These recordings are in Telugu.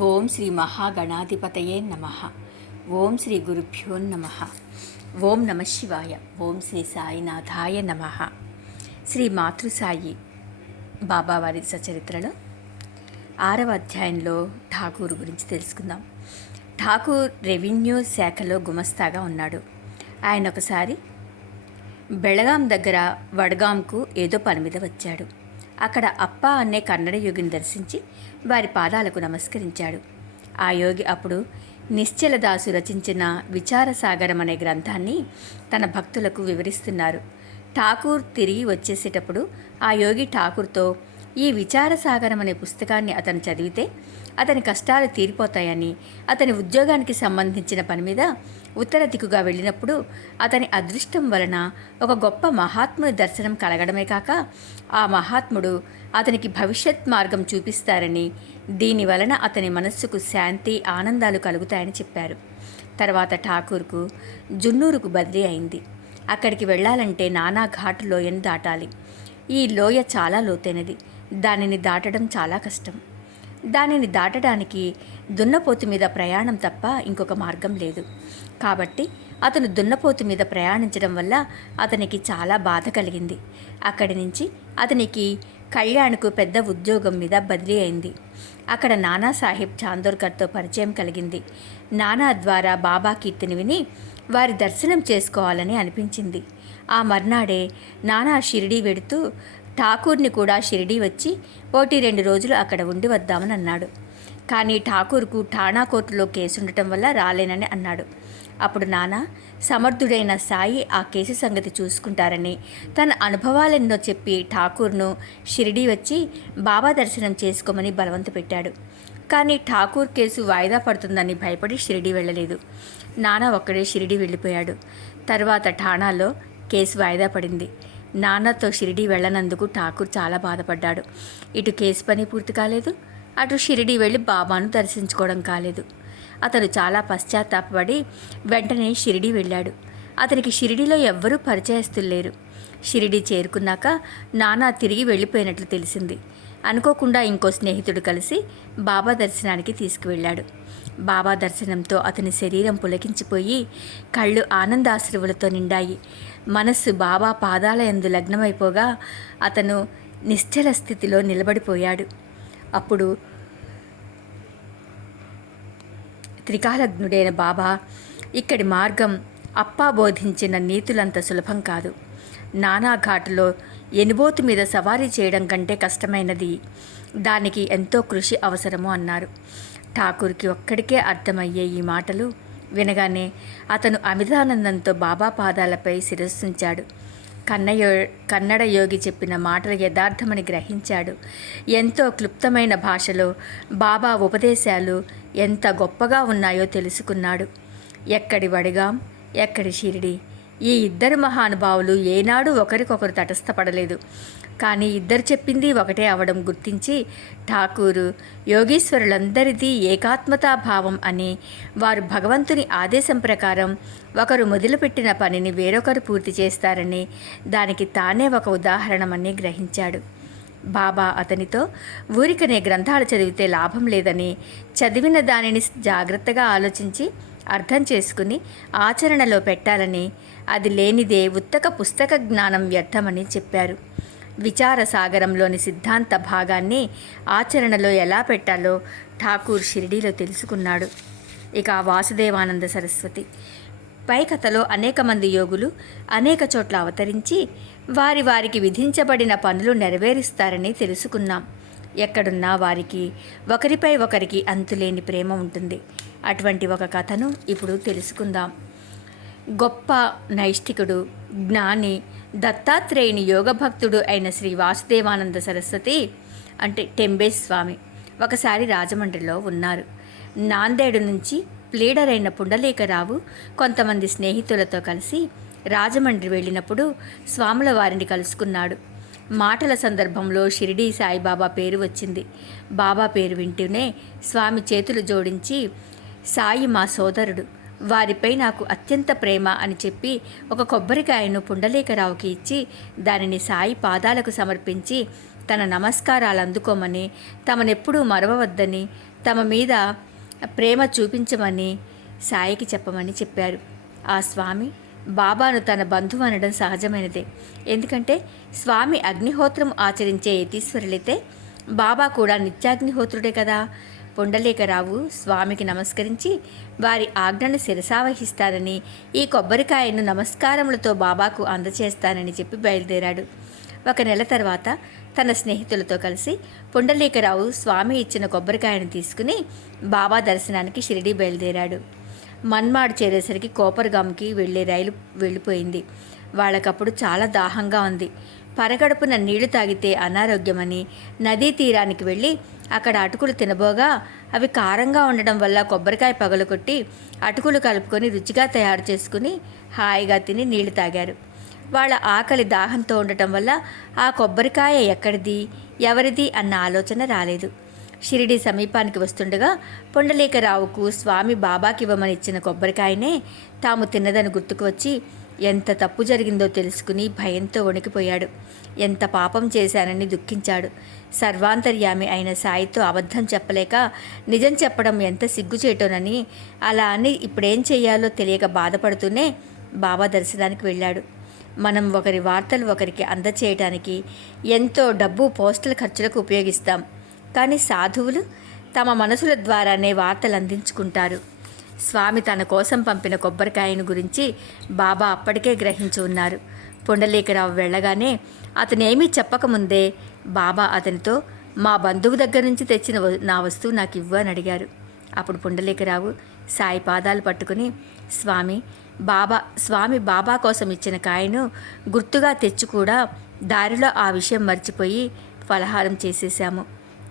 ఓం శ్రీ మహాగణాధిపతయే నమః. ఓం శ్రీ గురుభ్యో నమః. ఓం నమ శివాయ. ఓం శ్రీ సాయినాథాయ నమః. శ్రీ మాతృసాయి బాబావారి సచరిత్రలో 6వ అధ్యాయంలో ఠాకూర్ గురించి తెలుసుకుందాం. ఠాకూర్ రెవెన్యూ శాఖలో గుమస్తాగా ఉన్నాడు. ఆయన ఒకసారి బెళగాం దగ్గర వడ్గాంకు ఏదో పని మీద వచ్చాడు. అక్కడ అప్ప అనే కన్నడ యోగిని దర్శించి వారి పాదాలకు నమస్కరించాడు. ఆ యోగి అప్పుడు నిశ్చలదాసు రచించిన విచారసాగరం అనే గ్రంథాన్ని తన భక్తులకు వివరిస్తున్నారు. ఠాకూర్ తిరిగి వచ్చేసేటప్పుడు ఆ యోగి ఠాకూర్తో, ఈ విచారసాగరం అనే పుస్తకాన్ని అతను చదివితే అతని కష్టాలు తీరిపోతాయని, అతని ఉద్యోగానికి సంబంధించిన పని మీద ఉత్తర దిక్కుగా వెళ్ళినప్పుడు అతని అదృష్టం వలన ఒక గొప్ప మహాత్ముడి దర్శనం కలగడమే కాక ఆ మహాత్ముడు అతనికి భవిష్యత్ మార్గం చూపిస్తారని, దీని వలన అతని మనస్సుకు శాంతి ఆనందాలు కలుగుతాయని చెప్పారు. తర్వాత ఠాకూర్కు జున్నూరుకు బదిలీ అయింది. అక్కడికి వెళ్ళాలంటే నానా ఘాటు లోయను దాటాలి. ఈ లోయ చాలా లోతైనది. దానిని దాటడం చాలా కష్టం. దానిని దాటడానికి దున్నపోతు మీద ప్రయాణం తప్ప ఇంకొక మార్గం లేదు. కాబట్టి అతను దున్నపోతు మీద ప్రయాణించడం వల్ల అతనికి చాలా బాధ కలిగింది. అక్కడి నుంచి అతనికి కళ్యాణ్కు పెద్ద ఉద్యోగం మీద బదిలీ అయింది. అక్కడ నానాసాహెబ్ చాందోర్కర్తో పరిచయం కలిగింది. నానా ద్వారా బాబా కీర్తిని విని వారి దర్శనం చేసుకోవాలని అనిపించింది. ఆ మర్నాడే నానా షిరిడీ వెడుతూ ఠాకూర్ని కూడా షిరిడీ వచ్చి 1-2 రోజులు అక్కడ ఉండి వద్దామని అన్నాడు. కానీ ఠాకూర్కు ఠాణా కోర్టులో కేసు ఉండటం వల్ల రాలేనని అన్నాడు. అప్పుడు నానా సమర్థుడైన సాయి ఆ కేసు సంగతి చూసుకుంటారని తన అనుభవాలెన్నో చెప్పి ఠాకూర్ను షిరిడీ వచ్చి బాబా దర్శనం చేసుకోమని బలవంత పెట్టాడు. కానీ ఠాకూర్ కేసు వాయిదా పడుతుందని భయపడి షిరిడీ వెళ్ళలేదు. నానా ఒక్కడే షిరిడీ వెళ్ళిపోయాడు. తర్వాత ఠాణాలో కేసు వాయిదా పడింది. నాన్నతో షిరిడీ వెళ్ళనందుకు ఠాకూర్ చాలా బాధపడ్డాడు. ఇటు కేసు పని పూర్తి కాలేదు, అటు షిరిడీ వెళ్ళి బాబాను దర్శించుకోవడం కాలేదు. అతను చాలా పశ్చాత్తాపపడి వెంటనే షిరిడీ వెళ్ళాడు. అతనికి షిరిడీలో ఎవ్వరూ పరిచయస్తులు లేరు. షిరిడీ చేరుకున్నాక నానా తిరిగి వెళ్ళిపోయినట్లు తెలిసింది. అనుకోకుండా ఇంకో స్నేహితుడు కలిసి బాబా దర్శనానికి తీసుకువెళ్ళాడు. బాబా దర్శనంతో అతని శరీరం పులకించిపోయి కళ్ళు ఆనందాశ్రువులతో నిండాయి. మనస్సు బాబా పాదాల యందు లగ్నమైపోగా అతను నిశ్చల స్థితిలో నిలబడిపోయాడు. అప్పుడు త్రికాలజ్ఞుడైన బాబా, ఇక్కడి మార్గం అప్పా బోధించిన నీతులంత సులభం కాదు. నానా ఘాటులో ఎనుబోతు మీద సవారీ చేయడం కంటే కష్టమైనది. దానికి ఎంతో కృషి అవసరము అన్నారు. ఠాకూర్కి ఒక్కడికే అర్థమయ్యే ఈ మాటలు వినగానే అతను అమితానందంతో బాబా పాదాలపై శిరస్సుంచాడు. కన్నడ యోగి చెప్పిన మాటలు యథార్థమని గ్రహించాడు. ఎంతో క్లుప్తమైన భాషలో బాబా ఉపదేశాలు ఎంత గొప్పగా ఉన్నాయో తెలుసుకున్నాడు. ఎక్కడి వడిగాం, ఎక్కడి షిరిడి, ఈ ఇద్దరు మహానుభావులు ఏనాడు ఒకరికొకరు తటస్థపడలేదు. కానీ ఇద్దరు చెప్పింది ఒకటే అవడం గుర్తించి ఠాకూరు యోగీశ్వరులందరిది ఏకాత్మతాభావం అని, వారు భగవంతుని ఆదేశం ప్రకారం ఒకరు మొదలుపెట్టిన పనిని వేరొకరు పూర్తి చేస్తారని, దానికి తానే ఒక ఉదాహరణమని గ్రహించాడు. బాబా అతనితో ఊరికనే గ్రంథాలు చదివితే లాభం లేదని, చదివిన దానిని జాగ్రత్తగా ఆలోచించి అర్థం చేసుకుని ఆచరణలో పెట్టాలని, అది లేనిదే ఉత్తక పుస్తక జ్ఞానం వ్యర్థమని చెప్పారు. విచార సాగరంలోని సిద్ధాంత భాగాన్ని ఆచరణలో ఎలా పెట్టాలో ఠాకూర్ షిరిడీలో తెలుసుకున్నాడు. ఇక వాసుదేవానంద సరస్వతి పై కథలో అనేక మంది యోగులు అనేక చోట్ల అవతరించి వారికి విధించబడిన పనులు నెరవేరుస్తారని తెలుసుకున్నాం. ఎక్కడున్నా వారికి ఒకరిపై ఒకరికి అంతులేని ప్రేమ ఉంటుంది. అటువంటి ఒక కథను ఇప్పుడు తెలుసుకుందాం. గొప్ప నైష్ఠికుడు, జ్ఞాని, దత్తాత్రేయుని యోగభక్తుడు అయిన శ్రీ వాసుదేవానంద సరస్వతి అంటే టెంబే స్వామి ఒకసారి రాజమండ్రిలో ఉన్నారు. నాందేడు నుంచి ప్లీడర్ అయిన పుండలీకరావు కొంతమంది స్నేహితులతో కలిసి రాజమండ్రి వెళ్ళినప్పుడు స్వాముల వారిని కలుసుకున్నాడు. మాటల సందర్భంలో షిరిడీ సాయిబాబా పేరు వచ్చింది. బాబా పేరు వింటూనే స్వామి చేతులు జోడించి, సాయి మా సోదరుడు, వారిపై నాకు అత్యంత ప్రేమ అని చెప్పి ఒక కొబ్బరికాయను పుండలీకరావుకి ఇచ్చి దానిని సాయి పాదాలకు సమర్పించి తన నమస్కారాలు అందుకోమని, తమనెప్పుడూ మరవవద్దని, తమ మీద ప్రేమ చూపించమని సాయికి చెప్పమని చెప్పారు. ఆ స్వామి బాబాను తన బంధువు అనడం సహజమైనదే. ఎందుకంటే స్వామి అగ్నిహోత్రం ఆచరించే యతీశ్వరులైతే బాబా కూడా నిత్యాగ్నిహోత్రుడే కదా. పుండలీకరావు స్వామికి నమస్కరించి వారి ఆజ్ఞను శిరసావహిస్తానని, ఈ కొబ్బరికాయను నమస్కారములతో బాబాకు అందచేస్తానని చెప్పి బయలుదేరాడు. 1 నెల తర్వాత తన స్నేహితులతో కలిసి పుండలీకరావు స్వామి ఇచ్చిన కొబ్బరికాయను తీసుకుని బాబా దర్శనానికి షిరిడీ బయలుదేరాడు. మన్మాడ్ చేరేసరికి కోపర్గామ్కి వెళ్లే రైలు వెళ్ళిపోయింది. వాళ్ళకప్పుడు చాలా దాహంగా ఉంది. పరగడుపున నీళ్లు తాగితే అనారోగ్యమని నదీ తీరానికి వెళ్ళి అక్కడ అటుకులు తినబోగా అవి కారంగా ఉండడం వల్ల కొబ్బరికాయ పగలగొట్టి అటుకులు కలుపుకొని రుచిగా తయారు చేసుకుని హాయిగా తిని నీళ్లు తాగారు. వాళ్ళ ఆకలి దాహంతో ఉండటం వల్ల ఆ కొబ్బరికాయ ఎక్కడిది, ఎవరిది అన్న ఆలోచన రాలేదు. షిరిడి సమీపానికి వస్తుండగా పుండలీకరావుకు స్వామి బాబాకి ఇవ్వమని ఇచ్చిన కొబ్బరికాయనే తాము తిన్నదని గుర్తుకు వచ్చి ఎంత తప్పు జరిగిందో తెలుసుకుని భయంతో వణికిపోయాడు. ఎంత పాపం చేశానని దుఃఖించాడు. సర్వాంతర్యామి అయిన సాయితో అబద్ధం చెప్పలేక నిజం చెప్పడం ఎంత సిగ్గుచేటోనని, అలా అని ఇప్పుడేం చెయ్యాలో తెలియక బాధపడుతూనే బాబా దర్శనానికి వెళ్ళాడు. మనం ఒకరి వార్తలు ఒకరికి అందచేయటానికి ఎంతో డబ్బు పోస్టల్ ఖర్చులకు ఉపయోగిస్తాం. కానీ సాధువులు తమ మనసుల ద్వారానే వార్తలు అందించుకుంటారు. స్వామి తన కోసం పంపిన కొబ్బరికాయను గురించి బాబా అప్పటికే గ్రహించి ఉన్నారు. పుండలీకరావు వెళ్ళగానే అతనేమీ చెప్పకముందే బాబా అతనితో, మా బంధువు దగ్గర నుంచి తెచ్చిన నా వస్తువు నాకు ఇవ్వు అని అడిగారు. అప్పుడు పుండలీకరావు సాయి పాదాలు పట్టుకుని, స్వామి బాబా కోసం ఇచ్చిన కాయను గుర్తుగా తెచ్చి కూడా దారిలో ఆ విషయం మర్చిపోయి ఫలహారం చేసేశాము.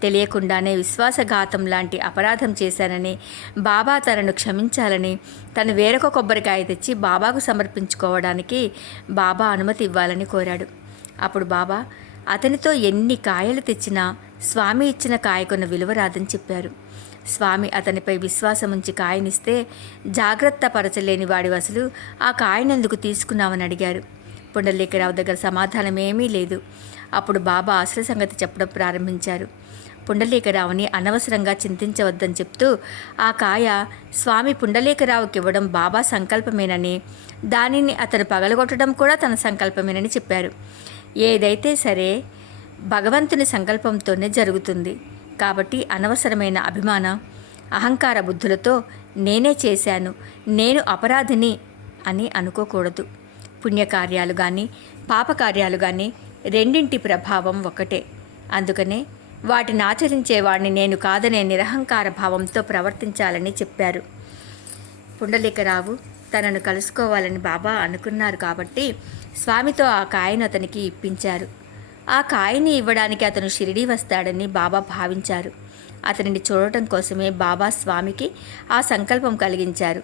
తెలియకుండానే విశ్వాసఘాతం లాంటి అపరాధం చేశానని, బాబా తనను క్షమించాలని, తను వేరొక కొబ్బరికాయ తెచ్చి బాబాకు సమర్పించుకోవడానికి బాబా అనుమతి ఇవ్వాలని కోరాడు. అప్పుడు బాబా అతనితో ఎన్ని కాయలు తెచ్చినా స్వామి ఇచ్చిన కాయకున్న విలువ రాదని చెప్పారు. స్వామి అతనిపై విశ్వాసముంచి కాయనిస్తే జాగ్రత్త పరచలేని వాడి అసలు ఆ కాయనెందుకు తీసుకున్నామని అడిగారు. పుండలీకరావు దగ్గర సమాధానమేమీ లేదు. అప్పుడు బాబా అసలు సంగతి చెప్పడం ప్రారంభించారు. పుండలీకరావుని అనవసరంగా చింతించవద్దని చెప్తూ ఆ కాయ స్వామి పుండలీకరావుకి ఇవ్వడం బాబా సంకల్పమేనని, దానిని అతను పగలగొట్టడం కూడా తన సంకల్పమేనని చెప్పారు. ఏదైతే సరే భగవంతుని సంకల్పంతోనే జరుగుతుంది. కాబట్టి అనవసరమైన అభిమాన అహంకార బుద్ధులతో నేనే చేశాను, నేను అపరాధిని అని అనుకోకూడదు. పుణ్యకార్యాలు కానీ పాపకార్యాలు కానీ రెండింటి ప్రభావం ఒకటే. అందుకనే వాటిని ఆచరించేవాడిని నేను కాదనే నిరహంకార భావంతో ప్రవర్తించాలని చెప్పారు. పుండలీకరావు తనను కలుసుకోవాలని బాబా అనుకున్నారు కాబట్టి స్వామితో ఆ కాయను అతనికి ఇప్పించారు. ఆ కాయని ఇవ్వడానికి అతను షిరిడీ వస్తాడని బాబా భావించారు. అతనిని చూడటం కోసమే బాబా స్వామికి ఆ సంకల్పం కలిగించారు.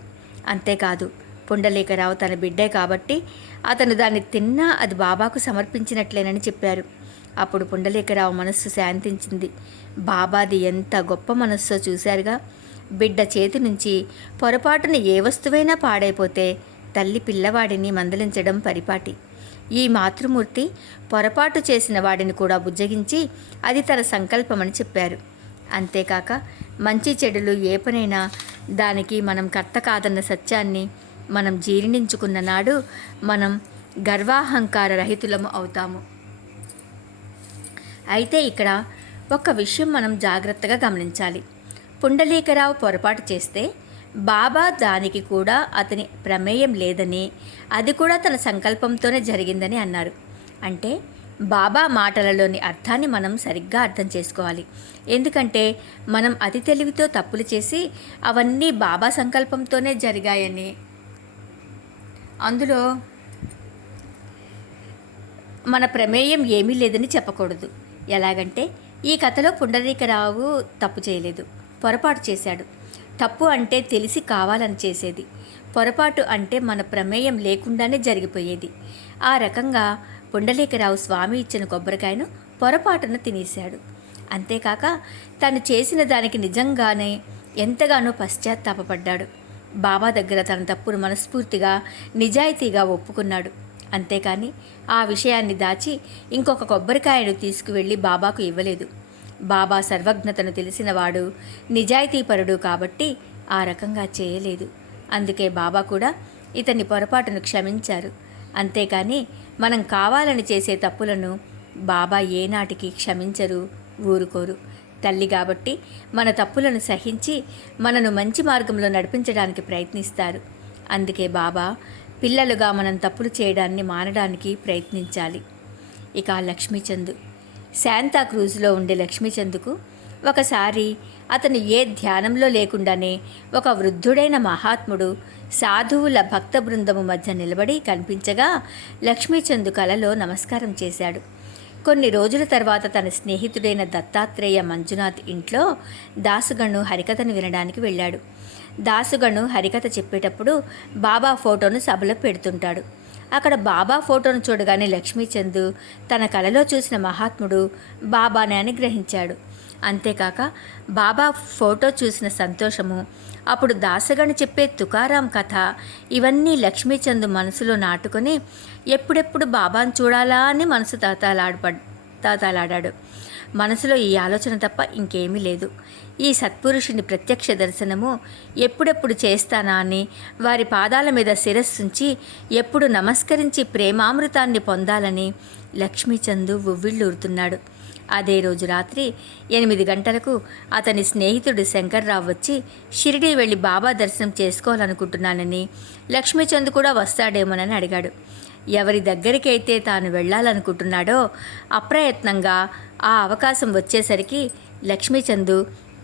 అంతేకాదు, పుండలీకరావు తన బిడ్డే కాబట్టి అతను దాన్ని తిన్నా అది బాబాకు సమర్పించినట్లేనని చెప్పారు. అప్పుడు పుండలీకరావు మనస్సు శాంతించింది. బాబాది ఎంత గొప్ప మనస్సో చూశారుగా. బిడ్డ చేతి నుంచి పొరపాటున ఏ వస్తువైనా పాడైపోతే తల్లి పిల్లవాడిని మందలించడం పరిపాటి. ఈ మాతృమూర్తి పొరపాటు చేసిన వాడిని కూడా బుజ్జగించి అది తన సంకల్పమని చెప్పారు. అంతేకాక మంచి చెడులు ఏ పనైనా దానికి మనం కర్త కాదన్న సత్యాన్ని మనం జీర్ణించుకున్న నాడు మనం గర్వాహంకార రహితులము అవుతాము. అయితే ఇక్కడ ఒక్క విషయం మనం జాగ్రత్తగా గమనించాలి. పుండలీకరావు పొరపాటు చేస్తే బాబా దానికి కూడా అతని ప్రమేయం లేదని, అది కూడా తన సంకల్పంతోనే జరిగిందని అన్నారు. అంటే బాబా మాటలలోని అర్థాన్ని మనం సరిగ్గా అర్థం చేసుకోవాలి. ఎందుకంటే మనం అతి తెలివితో తప్పులు చేసి అవన్నీ బాబా సంకల్పంతోనే జరిగాయని, అందులో మన ప్రమేయం ఏమీ లేదని చెప్పకూడదు. ఎలాగంటే ఈ కథలో పుండరీకరావు తప్పు చేయలేదు, పొరపాటు చేశాడు. తప్పు అంటే తెలిసి కావాలని చేసేది, పొరపాటు అంటే మన ప్రమేయం లేకుండానే జరిగిపోయేది. ఆ రకంగా పుండలీకరావు స్వామి ఇచ్చిన కొబ్బరికాయను పొరపాటున తినేశాడు. అంతేకాక తను చేసిన దానికి నిజంగానే ఎంతగానో పశ్చాత్తాపపడ్డాడు. బాబా దగ్గర తన తప్పును మనస్ఫూర్తిగా నిజాయితీగా ఒప్పుకున్నాడు. అంతేకాని ఆ విషయాన్ని దాచి ఇంకొక కొబ్బరికాయను తీసుకువెళ్ళి బాబాకు ఇవ్వలేదు. బాబా సర్వజ్ఞతను తెలిసినవాడు, నిజాయితీపరుడు కాబట్టి ఆ రకంగా చేయలేదు. అందుకే బాబా కూడా ఇతని పొరపాటును క్షమించారు. అంతేకాని మనం కావాలని చేసే తప్పులను బాబా ఏనాటికి క్షమించరు, ఊరుకోరు. తల్లి కాబట్టి మన తప్పులను సహించి మనను మంచి మార్గంలో నడిపించడానికి ప్రయత్నిస్తారు. అందుకే బాబా పిల్లలుగా మనం తప్పులు చేయడాన్ని మానడానికి ప్రయత్నించాలి. ఇక లక్ష్మీచంద్, శాంతాక్రూజ్లో ఉండే లక్ష్మీచంద్కు ఒకసారి అతను ఏ ధ్యానంలో లేకుండానే ఒక వృద్ధుడైన మహాత్ముడు సాధువుల భక్త బృందము మధ్య నిలబడి కనిపించగా లక్ష్మీచంద్ కలలో నమస్కారం చేశాడు. కొన్ని రోజుల తర్వాత తన స్నేహితుడైన దత్తాత్రేయ మంజునాథ్ ఇంట్లో దాసుగణు హరికథను వినడానికి వెళ్ళాడు. దాసుగణు హరికథ చెప్పేటప్పుడు బాబా ఫోటోను సభలో పెడుతుంటాడు. అక్కడ బాబా ఫోటోను చూడగానే లక్ష్మీచంద్ తన కలలో చూసిన మహాత్ముడు బాబాని అని గ్రహించాడు. అంతేకాక బాబా ఫోటో చూసిన సంతోషము, అప్పుడు దాసగణు చెప్పే తుకారాం కథ, ఇవన్నీ లక్ష్మీచంద్ మనసులో నాటుకొని ఎప్పుడెప్పుడు బాబాను చూడాలా అని మనసు తాతాలాడాడు. మనసులో ఈ ఆలోచన తప్ప ఇంకేమీ లేదు. ఈ సత్పురుషుని ప్రత్యక్ష దర్శనము ఎప్పుడెప్పుడు చేస్తానా అని వారి పాదాల మీద శిరస్సుంచి ఎప్పుడు నమస్కరించి ప్రేమామృతాన్ని పొందాలని లక్ష్మీచంద్ ఉవ్విళ్ళూరుతున్నాడు. అదే రోజు రాత్రి 8 గంటలకు అతని స్నేహితుడు శంకర్రావు వచ్చి షిరిడీ వెళ్ళి బాబా దర్శనం చేసుకోవాలనుకుంటున్నానని, లక్ష్మీచంద్ కూడా వస్తాడేమోనని అడిగాడు. ఎవరి దగ్గరికైతే తాను వెళ్ళాలనుకుంటున్నాడో అప్రయత్నంగా ఆ అవకాశం వచ్చేసరికి లక్ష్మీచంద్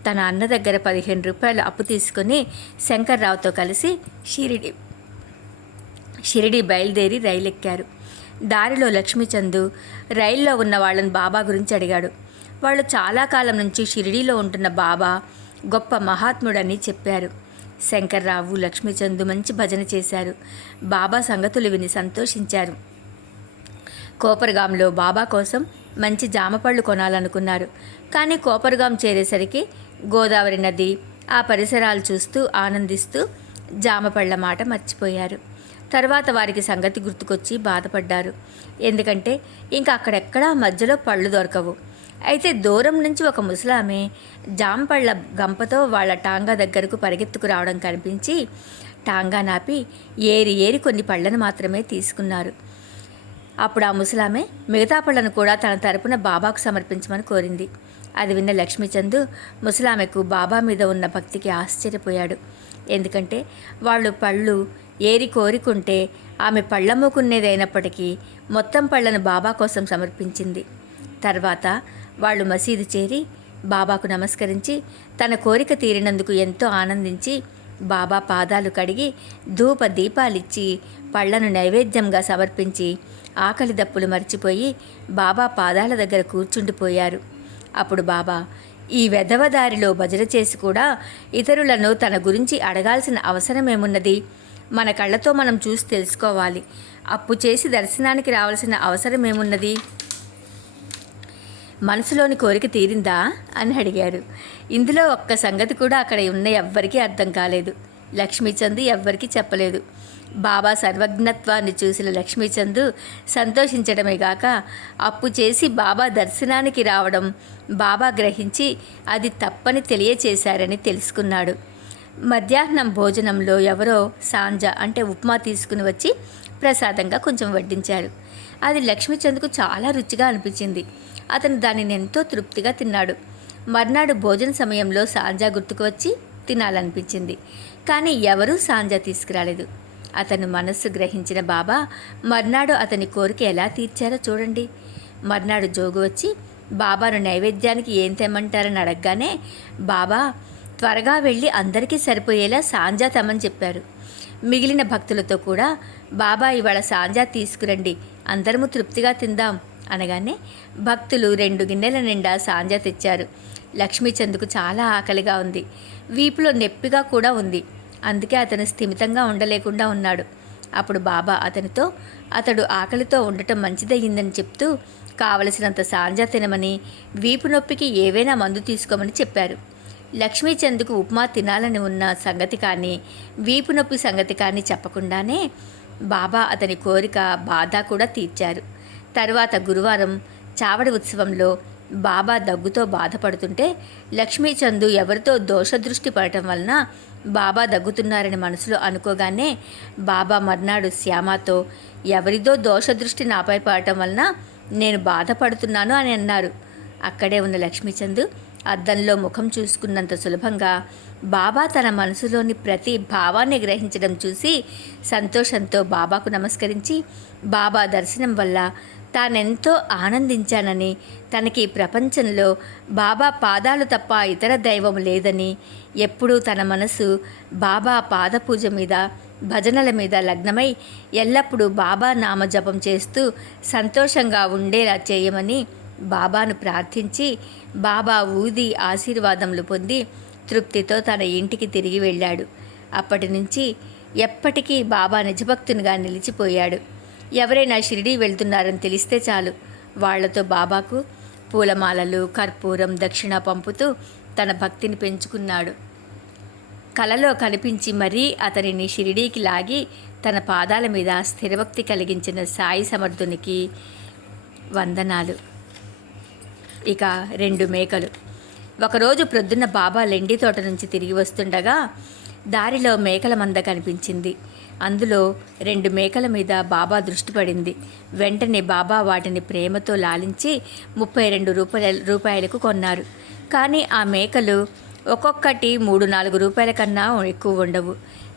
తన అన్న దగ్గర 15 రూపాయలు అప్పు తీసుకుని శంకర్రావుతో కలిసి షిరిడీ బయలుదేరి రైలు ఎక్కారు. దారిలో లక్ష్మీచంద్ రైల్లో ఉన్న వాళ్ళని బాబా గురించి అడిగాడు. వాళ్ళు చాలా కాలం నుంచి షిరిడీలో ఉంటున్న బాబా గొప్ప మహాత్ముడని చెప్పారు. శంకర్రావు, లక్ష్మీచంద్ మంచి భజన చేశారు. బాబా సంగతులు విని సంతోషించారు. కోపర్గాంలో బాబా కోసం మంచి జామపళ్ళు కొనాలనుకున్నారు. కానీ కోపర్గాం చేరేసరికి గోదావరి నది, ఆ పరిసరాలు చూస్తూ ఆనందిస్తూ జామపళ్ళ మాట మర్చిపోయారు. తర్వాత వారికి సంగతి గుర్తుకొచ్చి బాధపడ్డారు. ఎందుకంటే ఇంకా అక్కడెక్కడా మధ్యలో పళ్ళు దొరకవు. అయితే దూరం నుంచి ఒక ముసలామె జాంపళ్ళ గంపతో వాళ్ళ టాంగా దగ్గరకు పరిగెత్తుకు రావడం కనిపించి టాంగా నాపి ఏరి కొన్ని పళ్ళను మాత్రమే తీసుకున్నారు. అప్పుడు ఆ ముసలామె మిగతా పళ్ళను కూడా తన తరపున బాబాకు సమర్పించమని కోరింది. అది విన్న లక్ష్మీచంద్ ముసలామెకు బాబా మీద ఉన్న భక్తికి ఆశ్చర్యపోయాడు. ఎందుకంటే వాళ్ళు పళ్ళు ఏరి కోరికుంటే ఆమె పళ్ళమ్ముకునేదైనప్పటికీ మొత్తం పళ్ళను బాబా కోసం సమర్పించింది. తర్వాత వాళ్ళు మసీదు చేరి బాబాకు నమస్కరించి తన కోరిక తీరినందుకు ఎంతో ఆనందించి బాబా పాదాలు కడిగి ధూప దీపాలిచ్చి పళ్ళను నైవేద్యంగా సమర్పించి ఆకలి దప్పులు మర్చిపోయి బాబా పాదాల దగ్గర కూర్చుండిపోయారు. అప్పుడు బాబా, ఈ వెధవదారిలో భజన చేసి కూడా ఇతరులను తన గురించి అడగాల్సిన అవసరమేమున్నది? మన కళ్ళతో మనం చూసి తెలుసుకోవాలి. అప్పు చేసి దర్శనానికి రావాల్సిన అవసరమేమున్నది? మనసులోని కోరిక తీరిందా అని అడిగారు. ఇందులో ఒక్క సంగతి కూడా అక్కడ ఉన్న ఎవ్వరికీ అర్థం కాలేదు. లక్ష్మీచంద్ ఎవ్వరికీ చెప్పలేదు. బాబా సర్వజ్ఞత్వాన్ని చూసిన లక్ష్మీచంద్ సంతోషించడమే గాక అప్పు చేసి బాబా దర్శనానికి రావడం బాబా గ్రహించి అది తప్పని తెలియచేశారని తెలుసుకున్నాడు. మధ్యాహ్నం భోజనంలో ఎవరో సాంజ అంటే ఉప్మా తీసుకుని వచ్చి ప్రసాదంగా కొంచెం వడ్డించారు. అది లక్ష్మీచంద్కు చాలా రుచిగా అనిపించింది. అతను దానిని ఎంతో తృప్తిగా తిన్నాడు. మర్నాడు భోజన సమయంలో సాంజా గుర్తుకు వచ్చి తినాలనిపించింది. కానీ ఎవరూ సాంజా తీసుకురాలేదు. అతను మనస్సు గ్రహించిన బాబా మర్నాడు అతని కోరిక ఎలా తీర్చారో చూడండి. మర్నాడు జోగు వచ్చి బాబాను నైవేద్యానికి ఏం తెమ్మంటారని అడగగానే బాబా త్వరగా వెళ్ళి అందరికీ సరిపోయేలా సాంజా తెమ్మని చెప్పారు. మిగిలిన భక్తులతో కూడా బాబా ఇవాళ సాంజా తీసుకురండి, అందరము తృప్తిగా తిందాం అనగానే భక్తులు 2 గిన్నెల నిండా సాంజా తెచ్చారు. లక్ష్మీచంద్కు చాలా ఆకలిగా ఉంది, వీపులో నొప్పిగా కూడా ఉంది. అందుకే అతను స్థిమితంగా ఉండలేకుండా ఉన్నాడు. అప్పుడు బాబా అతనితో అతడు ఆకలితో ఉండటం మంచిదయ్యిందని చెప్తూ కావలసినంత సాంజా తినమని, వీపు నొప్పికి ఏవైనా మందు తీసుకోమని చెప్పారు. లక్ష్మీచంద్కు ఉప్మా తినాలని ఉన్న సంగతి కానీ వీపు నొప్పి సంగతి కానీ చెప్పకుండానే బాబా అతని కోరిక బాధ కూడా తీర్చారు. తరువాత గురువారం చావడి ఉత్సవంలో బాబా దగ్గుతో బాధపడుతుంటే లక్ష్మీచందు ఎవరితో దోషదృష్టి పడటం వలన బాబా దగ్గుతున్నారని మనసులో అనుకోగానే బాబా మర్నాడు శ్యామతో ఎవరిదో దోషదృష్టి నాపై పడటం వలన నేను బాధపడుతున్నాను అని అన్నారు. అక్కడే ఉన్న లక్ష్మీచందు అద్దంలో ముఖం చూసుకున్నంత సులభంగా బాబా తన మనసులోని ప్రతి భావాన్ని గ్రహించడం చూసి సంతోషంతో బాబాకు నమస్కరించి బాబా దర్శనం వల్ల తానెంతో ఆనందించానని, తనకి ప్రపంచంలో బాబా పాదాలు తప్ప ఇతర దైవం లేదని, ఎప్పుడూ తన మనసు బాబా పాదపూజ మీద భజనల మీద లగ్నమై ఎల్లప్పుడూ బాబా నామజపం చేస్తూ సంతోషంగా ఉండేలా చేయమని బాబాను ప్రార్థించి బాబా ఊది ఆశీర్వాదములు పొంది తృప్తితో తన ఇంటికి తిరిగి వెళ్ళాడు. అప్పటి నుంచి ఎప్పటికీ బాబా నిజభక్తునిగా నిలిచిపోయాడు. ఎవరైనా షిరిడీ వెళ్తున్నారని తెలిస్తే చాలు వాళ్లతో బాబాకు పూలమాలలు, కర్పూరం, దక్షిణ పంపుతూ తన భక్తిని పెంచుకున్నాడు. కలలో కనిపించి మరీ అతనిని షిరిడీకి లాగి తన పాదాల మీద స్థిరభక్తి కలిగించిన సాయి సమర్థునికి వందనాలు. ఇక 2 మేకలు. ఒకరోజు ప్రొద్దున్న బాబా లెండి తోట నుంచి తిరిగి వస్తుండగా దారిలో మేకల మంద కనిపించింది. అందులో 2 మేకల మీద బాబా దృష్టి పడింది. వెంటనే బాబా వాటిని ప్రేమతో లాలించి 32 రూపాయలకు కొన్నారు. కానీ ఆ మేకలు ఒక్కొక్కటి 3-4 రూపాయల కన్నా ఎక్కువ ఉండవు.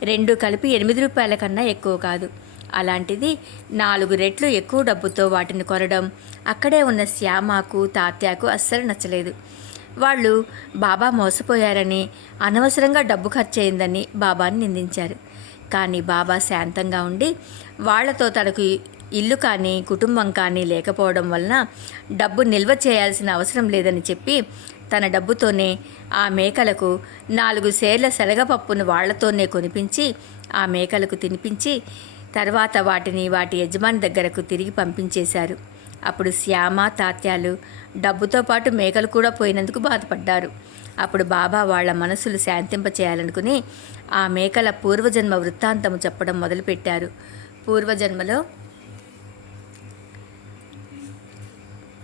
2 కలిపి 8 రూపాయల కన్నా ఎక్కువ కాదు. అలాంటిది 4 రెట్లు ఎక్కువ డబ్బుతో వాటిని కొనడం అక్కడే ఉన్న శ్యామకు, తాత్యాకు అస్సలు నచ్చలేదు. వాళ్ళు బాబా మోసపోయారని, అనవసరంగా డబ్బు ఖర్చయిందని బాబాని నిందించారు. కానీ బాబా శాంతంగా ఉండి వాళ్లతో తనకు ఇల్లు కానీ కుటుంబం కానీ లేకపోవడం వలన డబ్బు నిల్వ చేయాల్సిన అవసరం లేదని చెప్పి తన డబ్బుతోనే ఆ మేకలకు 4 సేర్ల శనగపప్పును వాళ్లతోనే కొనిపించి ఆ మేకలకు తినిపించి తర్వాత వాటిని వాటి యజమాని దగ్గరకు తిరిగి పంపించేశారు. అప్పుడు శ్యామ, తాత్యాలు డబ్బుతో పాటు మేకలు కూడా పోయినందుకు బాధపడ్డారు. అప్పుడు బాబా వాళ్ళ మనసులు శాంతింపచేయాలనుకుని ఆ మేకల పూర్వజన్మ వృత్తాంతము చెప్పడం మొదలుపెట్టారు.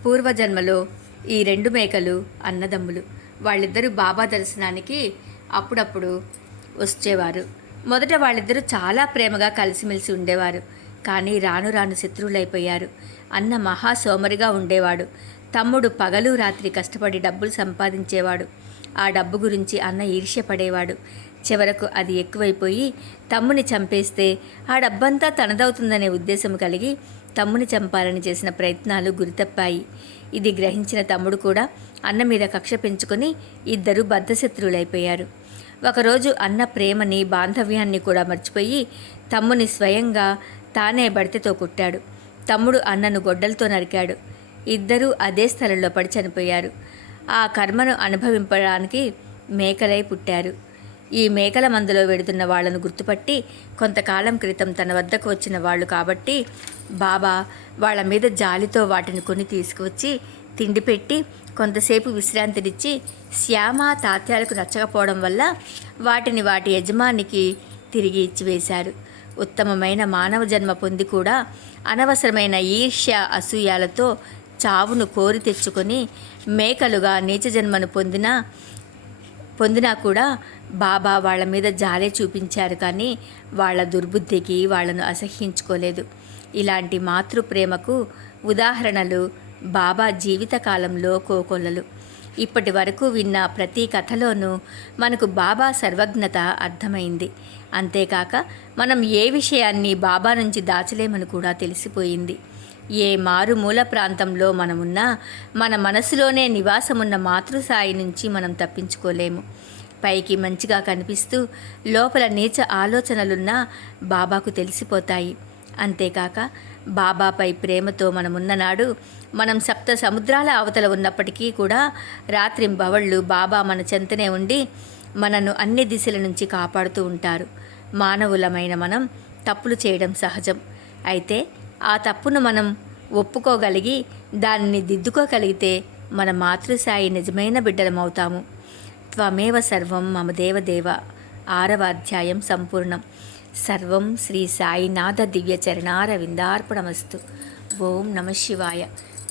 పూర్వజన్మలో ఈ 2 మేకలు అన్నదమ్ములు. వాళ్ళిద్దరూ బాబా దర్శనానికి అప్పుడప్పుడు వచ్చేవారు. మొదట వాళ్ళిద్దరూ చాలా ప్రేమగా కలిసిమెలిసి ఉండేవారు. కానీ రాను రాను శత్రువులైపోయారు. అన్న మహా సోమరిగా ఉండేవాడు. తమ్ముడు పగలు రాత్రి కష్టపడి డబ్బులు సంపాదించేవాడు. ఆ డబ్బు గురించి అన్న ఈర్ష్యపడేవాడు. చివరకు అది ఎక్కువైపోయి తమ్ముని చంపేస్తే ఆ డబ్బంతా తనదవుతుందనే ఉద్దేశం కలిగి తమ్ముని చంపాలని చేసిన ప్రయత్నాలు గురితప్పాయి. ఇది గ్రహించిన తమ్ముడు కూడా అన్న మీద కక్ష పెంచుకొని ఇద్దరు బద్ధశత్రువులైపోయారు. ఒకరోజు అన్న ప్రేమని, బాంధవ్యాన్ని కూడా మర్చిపోయి తమ్ముని స్వయంగా తానే బడితెతో కొట్టాడు. తమ్ముడు అన్నను గొడ్డలతో నరికాడు. ఇద్దరూ అదే స్థలంలో పడి చనిపోయారు. ఆ కర్మను అనుభవింపడానికి మేకలై పుట్టారు. ఈ మేకల మందులో వెడుతున్న వాళ్లను గుర్తుపట్టి కొంతకాలం క్రితం తన వద్దకు వచ్చిన వాళ్ళు కాబట్టి బాబా వాళ్ళ మీద జాలితో వాటిని కొని తీసుకువచ్చి తిండి పెట్టి కొంతసేపు విశ్రాంతినిచ్చి శ్యామ, తాత్యాలకు నచ్చకపోవడం వల్ల వాటిని వాటి యజమానికి తిరిగి ఇచ్చివేశారు. ఉత్తమమైన మానవ జన్మ పొంది కూడా అనవసరమైన ఈర్ష్య, అసూయాలతో చావును కోరి తెచ్చుకొని మేకలుగా నీచ జన్మను పొందినా కూడా బాబా వాళ్ళ మీద జాలే చూపించారు. కానీ వాళ్ళ దుర్బుద్ధికి వాళ్ళను అసహ్యించుకోలేదు. ఇలాంటి మాతృప్రేమకు ఉదాహరణలు బాబా జీవితకాలంలో కోకొల్లలు. ఇప్పటి వరకు విన్న ప్రతి కథలోనూ మనకు బాబా సర్వజ్ఞత అర్థమైంది. అంతేకాక మనం ఏ విషయాన్ని బాబా నుంచి దాచలేమని కూడా తెలిసిపోయింది. ఏ మారుమూల ప్రాంతంలో మనమున్నా మన మనసులోనే నివాసమున్న మాతృసాయి నుంచి మనం తప్పించుకోలేము. పైకి మంచిగా కనిపిస్తూ లోపల నీచ ఆలోచనలున్నా బాబాకు తెలిసిపోతాయి. అంతేకాక బాబాపై ప్రేమతో మనమున్ననాడు మనం 7 సముద్రాల అవతల ఉన్నప్పటికీ కూడా రాత్రింబవళ్ళు బాబా మన చెంతనే ఉండి మనను అన్ని దిశల నుంచి కాపాడుతూ ఉంటారు. మానవులమైన మనం తప్పులు చేయడం సహజం. అయితే ఆ తప్పును మనం ఒప్పుకోగలిగి దానిని దిద్దుకోగలిగితే మన మాతృసాయి నిజమైన బిడ్డలమవుతాము. త్వమేవ సర్వం మమ దేవదేవ. 6వ అధ్యాయం సంపూర్ణం. సర్వం శ్రీ సాయినాథ దివ్య చరణారవిందార్పణమస్తు. ఓం నమ శివాయ.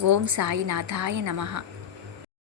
ఓం సాయినాథాయ నమః.